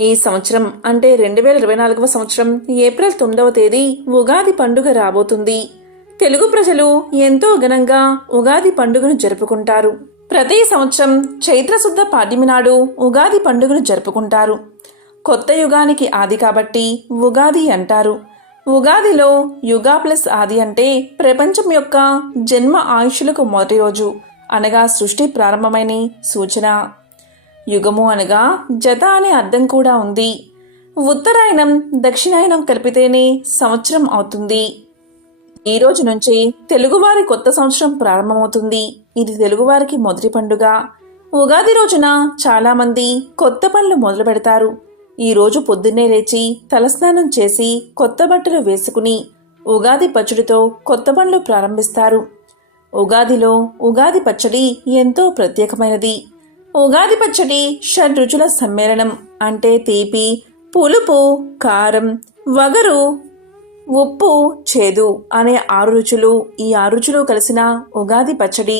ఈ సంవత్సరం అంటే రెండు వేల ఇరవై నాలుగవ సంవత్సరం ఏప్రిల్ తొమ్మిదవ తేదీ ఉగాది పండుగ రాబోతుంది. తెలుగు ప్రజలు ఎంతో ఘనంగా ఉగాది పండుగను జరుపుకుంటారు. ప్రతి సంవత్సరం చైత్రశుద్ధ పాడ్యమి నాడు ఉగాది పండుగను జరుపుకుంటారు. కొత్త యుగానికి ఆది కాబట్టి ఉగాది అంటారు. ఉగాదిలో యుగా ప్లస్ ఆది అంటే ప్రపంచం యొక్క జన్మ ఆయుష్లకు మొదటి రోజు అనగా సృష్టి ప్రారంభమైన సూచన. యుగము అనగా జత అనే అర్థం కూడా ఉంది. ఉత్తరాయణం దక్షిణాయనం కలిపితేనే సంవత్సరం అవుతుంది. ఈ రోజు నుంచి తెలుగువారి కొత్త సంవత్సరం ప్రారంభమవుతుంది. ఇది తెలుగువారికి మొదటి పండుగ. ఉగాది రోజున చాలామంది కొత్త పనులు మొదలు పెడతారు. ఈ రోజు పొద్దున్నే లేచి తలస్నానం చేసి కొత్త బట్టలు వేసుకుని ఉగాది పచ్చడితో కొత్త పనులు ప్రారంభిస్తారు. ఉగాదిలో ఉగాది పచ్చడి ఎంతో ప్రత్యేకమైనది. ఉగాది పచ్చడి షడ్రుచుల సమ్మేళనం అంటే తీపి పులుపు కారం వగరు ఉప్పు చేదు అనే ఆరు రుచులు ఈ ఆరు రుచులు కలిసిన ఉగాది పచ్చడి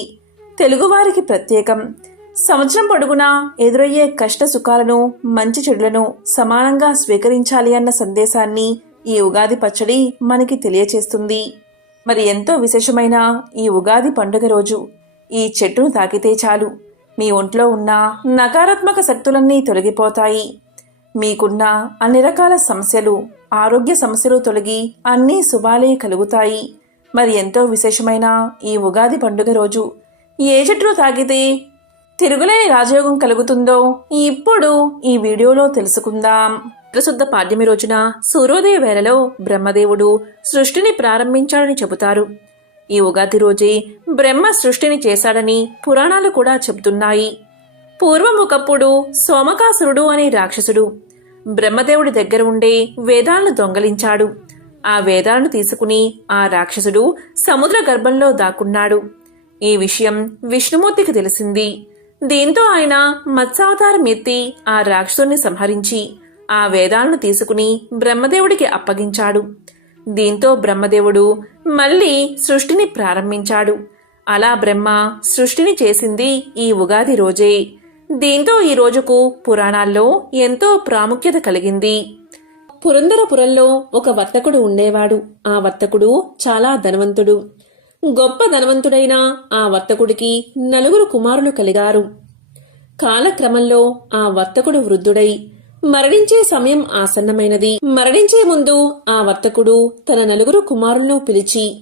తెలుగువారికి ప్రత్యేకం. సంవత్సరం పొడుగునా ఎదురయ్యే కష్ట సుఖాలను మంచి చెడులను సమానంగా స్వీకరించాలి అన్న సందేశాన్ని ఈ ఉగాది పచ్చడి మనకి తెలియచేస్తుంది. మరి ఎంతో విశేషమైన ఈ ఉగాది పండుగ రోజు ఈ చెట్టును తాకితే చాలు. మీ ఒంట్లో ఉన్న నకారాత్మక శక్తులన్నీ తొలగిపోతాయి. మీకున్న అన్ని రకాల సమస్యలు ఆరోగ్య సమస్యలు తొలగి అన్నీ శుభాలే కలుగుతాయి. మరి ఎంతో విశేషమైన ఈ ఉగాది పండుగ రోజు ఏ చెట్టు తాగితే తిరుగులేని రాజయోగం కలుగుతుందో ఇప్పుడు ఈ వీడియోలో తెలుసుకుందాం. శుద్ధ పాడ్యమి రోజున సూర్యోదయ వేళలో బ్రహ్మదేవుడు సృష్టిని ప్రారంభించాడని చెబుతారు. ఈ ఉగాది రోజే బ్రహ్మ సృష్టిని చేశాడని పురాణాలు కూడా చెబుతున్నాయి. పూర్వం ఒకప్పుడు సోమకాసురుడు అనే రాక్షసుడు బ్రహ్మదేవుడి దగ్గర ఉండే వేదాలను దొంగలించాడు. ఆ వేదాలను తీసుకుని ఆ రాక్షసుడు సముద్ర గర్భంలో దాక్కున్నాడు. ఈ విషయం విష్ణుమూర్తికి తెలిసింది. దీంతో ఆయన మత్స్యావతారం ఎత్తి ఆ రాక్షసుని సంహరించి ఆ వేదాలను తీసుకుని బ్రహ్మదేవుడికి అప్పగించాడు. దీంతో బ్రహ్మదేవుడు మళ్ళీ సృష్టిని ప్రారంభించాడు. అలా బ్రహ్మ సృష్టిని చేసింది ఈ ఉగాది రోజే. దీంతో ఈ రోజుకు పురాణాల్లో ఎంతో ప్రాముఖ్యత కలిగింది. పురందరపురంలో ఒక వర్తకుడు ఉండేవాడు. ఆ వర్తకుడు చాలా ధనవంతుడు. గొప్ప ధనవంతుడైన ఆ వర్తకుడికి నలుగురు కుమారులు కలిగారు. కాలక్రమంలో ఆ వర్తకుడు వృద్ధుడై మరణించే సమయం ఆసన్నమైనది. మరణించే ముందు ఆ వర్తకుడు తన నలుగురు కుమారులను పిలిచి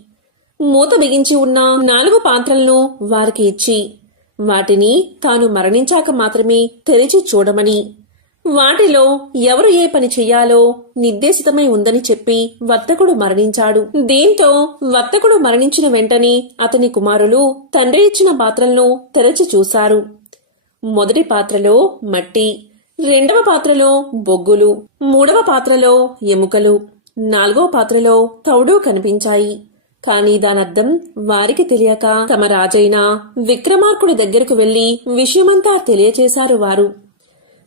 మూత బిగించి ఉన్న నాలుగు పాత్రలను వారికి ఇచ్చి వాటిని తాను మరణించాక మాత్రమే తెరిచి చూడమని వాటిలో ఎవరు ఏ పని చెయ్యాలో నిర్దేశితమై ఉందని చెప్పి వర్తకుడు మరణించాడు. దీంతో వర్తకుడు మరణించిన వెంటనే అతని కుమారులు తండ్రి ఇచ్చిన పాత్రలను తెరచి చూశారు. మొదటి పాత్రలో మట్టి రెండవ పాత్రలో బొగ్గులు మూడవ పాత్రలో ఎముకలు నాలుగవ పాత్రలో తౌడు కనిపించాయి. కాని దానర్థం వారికి తెలియక తమ రాజైన విక్రమార్కుడి దగ్గరకు వెళ్ళి విషయమంతా తెలియచేశారు వారు.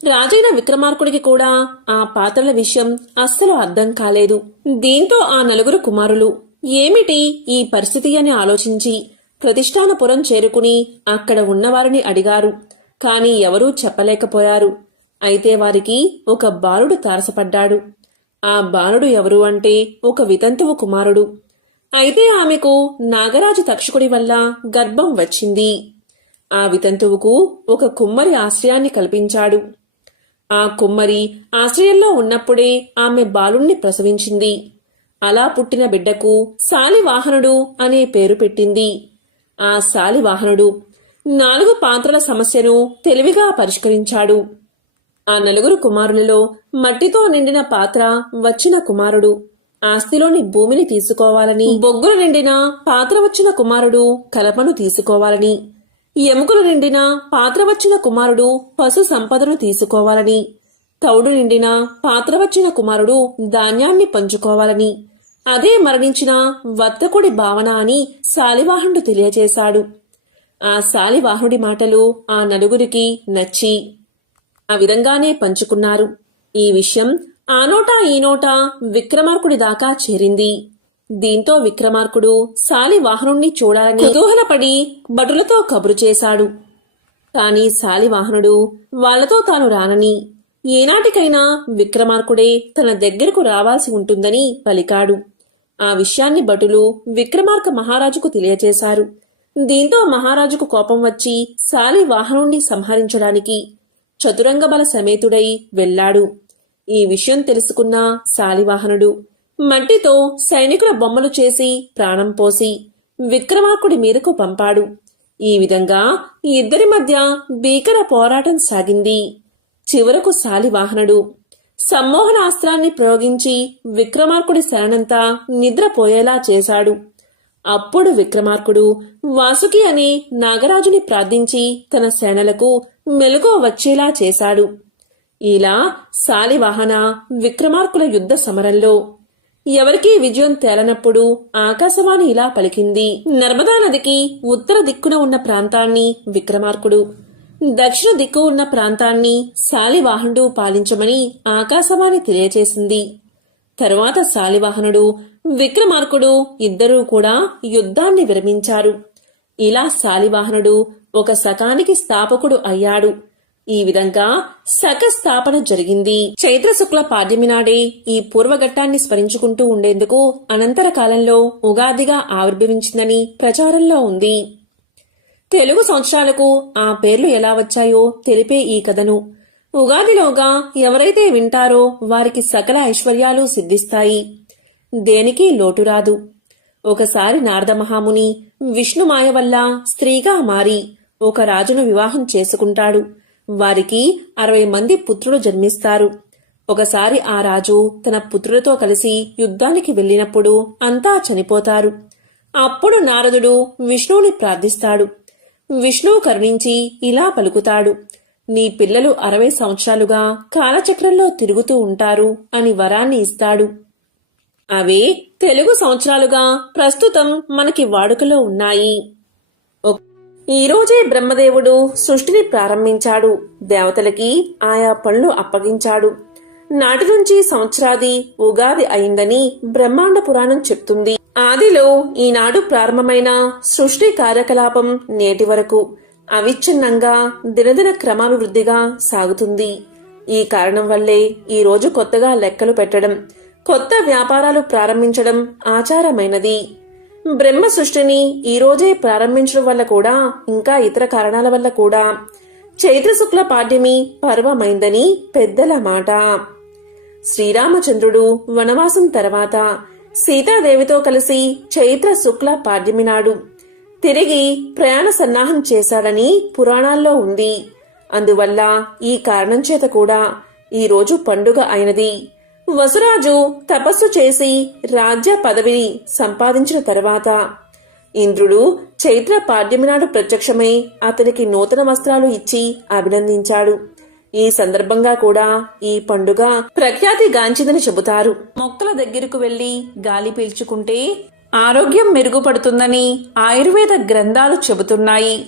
రాజైన విక్రమార్కుడికి కూడా ఆ పాత్రల విషయం అస్సలు అర్థం కాలేదు. దీంతో ఆ నలుగురు కుమారులు ఏమిటి ఈ పరిస్థితి అని ఆలోచించి ప్రతిష్టానపురం చేరుకుని అక్కడ ఉన్నవారిని అడిగారు. కాని ఎవరూ చెప్పలేకపోయారు. అయితే వారికి ఒక బాలుడు తారసపడ్డాడు. ఆ బాలుడు ఎవరు అంటే ఒక వితంతువు కుమారుడు. అయితే ఆమెకు నాగరాజు తక్షకుడి వల్ల గర్భం వచ్చింది. ఆ వితంతువుకు ఒక కుమ్మరి ఆశ్రయాన్ని కల్పించాడు. ఆ కుమ్మరి ఆశ్రయంలో ఉన్నప్పుడే ఆమె బాలుణ్ణి ప్రసవించింది. అలా పుట్టిన బిడ్డకు శాలివాహనుడు అనే పేరు పెట్టింది. ఆ శాలివాహనుడు నాలుగు పాత్రల సమస్యను తెలివిగా పరిష్కరించాడు. ఆ నలుగురు కుమారులలో మట్టితో నిండిన పాత్ర వచ్చిన కుమారుడు. ఆస్తిలోని భూమిని తీసుకోవాలని బొగ్గులు నిండిన పాత్ర వచ్చిన కుమారుడు కలపను తీసుకోవాలని ఎముకలు నిండిన పాత్ర వచ్చిన కుమారుడు పశు సంపదను తీసుకోవాలని తౌడు నిండిన పాత్ర వచ్చిన కుమారుడు ధాన్యాన్ని పంచుకోవాలని అదే మరణించిన వర్తకుడి భావన అని శాలివాహనుడు తెలియజేశాడు. ఆ శాలివాహనుడి మాటలు ఆ నలుగురికి నచ్చి ఆ విధంగానే పంచుకున్నారు. ఈ విషయం ఆ నోటా ఈ నోటా విక్రమార్కుడి దాకా చేరింది. దీంతో విక్రమార్కుడు శాలివాహనుణ్ణి చూడాలని కుతూహలపడి భటులతో కబురు చేశాడు. కాని శాలివాహనుడు వాళ్ళతో తాను రానని ఏనాటికైనా విక్రమార్కుడే తన దగ్గరకు రావాల్సి ఉంటుందని పలికాడు. ఆ విషయాన్ని భటులు విక్రమార్క మహారాజుకు తెలియచేశారు. దీంతో మహారాజుకు కోపం వచ్చి సాలి వాహనుణ్ణి సంహరించడానికి చతురంగ బల సమేతుడై వెళ్ళాడు. ఈ విషయం తెలుసుకున్న శాలివాహనుడు మట్టితో సైనికుల బొమ్మలు చేసి ప్రాణం పోసి విక్రమార్కుడి మీదకు పంపాడు. ఈ విధంగా ఇద్దరి మధ్య భీకర పోరాటం సాగింది. చివరకు శాలివాహనుడు సమ్మోహనాస్త్రాన్ని ప్రయోగించి విక్రమార్కుడి శరణంతా నిద్రపోయేలా చేశాడు. అప్పుడు విక్రమార్కుడు వాసుకి అనే నాగరాజుని ప్రార్థించి తన సేనలకు మెలుగు వచ్చేలా చేశాడు. ఇలా శాలివాహన విక్రమార్కుల యుద్ధ సమరంలో ఎవరికీ విజయం తేలనప్పుడు ఆకాశవాణి ఇలా పలికింది. నర్మదా నదికి ఉత్తర దిక్కున ఉన్న ప్రాంతాన్ని విక్రమార్కుడు దక్షిణ దిక్కు ఉన్న ప్రాంతాన్ని శాలివాహనుడు పాలించమని ఆకాశవాణి తెలియచేసింది. తరువాత శాలివాహనుడు విక్రమార్కుడు ఇద్దరూ కూడా యుద్ధాన్ని విరమించారు. ఇలా శాలివాహనుడు ఒక శకానికి స్థాపకుడు అయ్యాడు. ఈ విధంగా శక స్థాపన జరిగింది. చైత్ర శుక్ల పాడ్యమి నాడే ఈ పూర్వఘట్టాన్ని స్మరించుకుంటూ ఉండేందుకు అనంతర కాలంలో ఉగాదిగా ఆవిర్భవించిందని ప్రచారంలో ఉంది. తెలుగు సంవత్సరాలకు ఆ పేర్లు ఎలా వచ్చాయో తెలిపే ఈ కథను. ఉగాదిలోగా ఎవరైతే వింటారో వారికి సకల ఐశ్వర్యాలు సిద్ధిస్తాయి. దేనికి లోటు రాదు. ఒకసారి నారద మహాముని విష్ణుమాయ వల్ల స్త్రీగా మారి ఒక రాజును వివాహం చేసుకుంటాడు. వారికి అరవై మంది పుత్రులు జన్మిస్తారు. ఒకసారి ఆ రాజు తన పుత్రులతో కలిసి యుద్ధానికి వెళ్ళినప్పుడు అంతా చనిపోతారు. అప్పుడు నారదుడు విష్ణువుని ప్రార్థిస్తాడు. విష్ణువు కరుణించి ఇలా పలుకుతాడు. నీ పిల్లలు అరవై సంవత్సరాలుగా కాలచక్రంలో తిరుగుతూ ఉంటారు అని వరాన్ని ఇస్తాడు. అవే తెలుగు సంవత్సరాలుగా ప్రస్తుతం మనకి వాడుకలో ఉన్నాయి. ఈ రోజే బ్రహ్మదేవుడు సృష్టిని ప్రారంభించాడు. దేవతలకి ఆయా పనులు అప్పగించాడు. నాటి నుంచి సంవత్సరాది ఉగాది అయిందని బ్రహ్మాండ పురాణం చెప్తుంది. ఆదిలో ఈనాడు ప్రారంభమైన సృష్టి కార్యకలాపం నేటి వరకు అవిచ్ఛిన్నంగా దినదిన క్రమాభివృద్ధిగా సాగుతుంది. ఈ కారణం వల్లే ఈరోజు కొత్తగా లెక్కలు పెట్టడం కొత్త వ్యాపారాలు ప్రారంభించడం ఆచారమైనది. బ్రహ్మ సృష్టిని ఈరోజే ప్రారంభించడం వల్ల కూడా ఇంకా ఇతర కారణాల వల్ల కూడా. చైత్ర శుక్ల పాడ్యమి పర్వమైందని పెద్దల మాట. శ్రీరామచంద్రుడు వనవాసం తర్వాత సీతాదేవితో కలిసి చైత్ర శుక్ల పాడ్యమి నాడు తిరిగి ప్రయాణ సన్నాహం చేశాడని పురాణాల్లో ఉంది. అందువల్ల ఈ కారణం చేత కూడా ఈరోజు పండుగ అయినది. వసురాజు తపస్సు చేసి రాజ్య పదవిని సంపాదించిన తర్వాత ఇంద్రుడు చైత్ర పాడ్యమి నాడు ప్రత్యక్షమై అతనికి నూతన వస్త్రాలు ఇచ్చి అభినందించాడు. ఈ సందర్భంగా కూడా ఈ పండుగ ప్రఖ్యాతి గాంచిందని చెబుతారు. మొక్కల దగ్గరకు వెళ్ళి గాలి పీల్చుకుంటే ఆరోగ్యం మెరుగుపడుతుందని ఆయుర్వేద గ్రంథాలు చెబుతున్నాయి.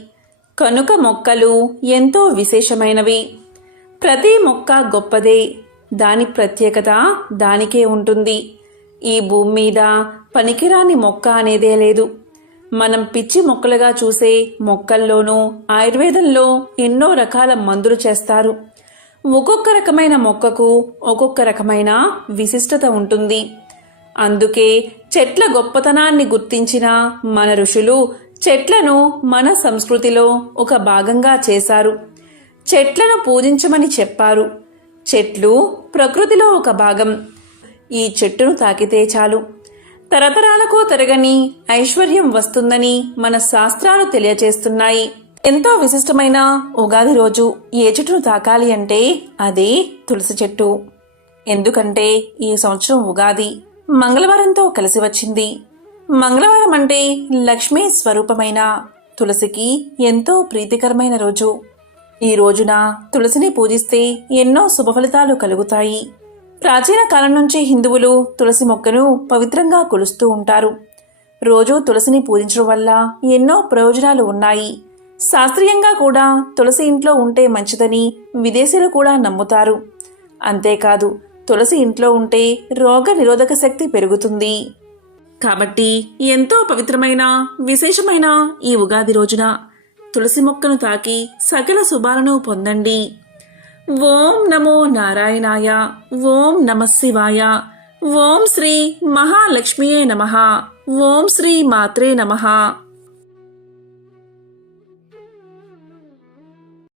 కనుక మొక్కలు ఎంతో విశేషమైనవి. ప్రతి మొక్క గొప్పదే. దాని ప్రత్యేకత దానికే ఉంటుంది. ఈ భూమి మీద పనికిరాని మొక్క అనేదే లేదు. మనం పిచ్చి మొక్కలుగా చూసే మొక్కల్లోనూ ఆయుర్వేదంలో ఎన్నో రకాల మందులు చేస్తారు. ఒక్కొక్క రకమైన మొక్కకు ఒక్కొక్క రకమైన విశిష్టత ఉంటుంది. అందుకే చెట్ల గొప్పతనాన్ని గుర్తించిన మన ఋషులు చెట్లను మన సంస్కృతిలో ఒక భాగంగా చేశారు. చెట్లను పూజించమని చెప్పారు. చెట్లు ప్రకృతిలో ఒక భాగం. ఈ చెట్టును తాకితే చాలు. తరతరాలకు తిరగని ఐశ్వర్యం వస్తుందని మన శాస్త్రాలు తెలియచేస్తున్నాయి. ఎంతో విశిష్టమైన ఉగాది రోజు ఏ చెట్టును తాకాలి అంటే అదే తులసి చెట్టు. ఎందుకంటే ఈ సంవత్సరం ఉగాది. మంగళవారంతో కలిసి వచ్చింది. మంగళవారం అంటే లక్ష్మీ స్వరూపమైన తులసికి ఎంతో ప్రీతికరమైన రోజు. ఈ రోజున తులసిని పూజిస్తే ఎన్నో శుభఫలితాలు కలుగుతాయి. ప్రాచీన కాలం నుంచి హిందువులు తులసి మొక్కను పవిత్రంగా కొలుస్తూ ఉంటారు. రోజు తులసిని పూజించడం వల్ల ఎన్నో ప్రయోజనాలు ఉన్నాయి. శాస్త్రీయంగా కూడా తులసి ఇంట్లో ఉంటే మంచిదని విదేశీయులు కూడా నమ్ముతారు. అంతేకాదు తులసి ఇంట్లో ఉంటే రోగ నిరోధక శక్తి పెరుగుతుంది. కాబట్టి ఎంతో పవిత్రమైన విశేషమైన ఈ ఉగాది రోజున తులసి మొక్కను తాకి సకల శుభాలను పొందండి. ఓం నమో నారాయణాయ ఓం నమశివాయ ఓం శ్రీ మహాలక్ష్మియే నమ ఓం శ్రీ మాత్రే నమ.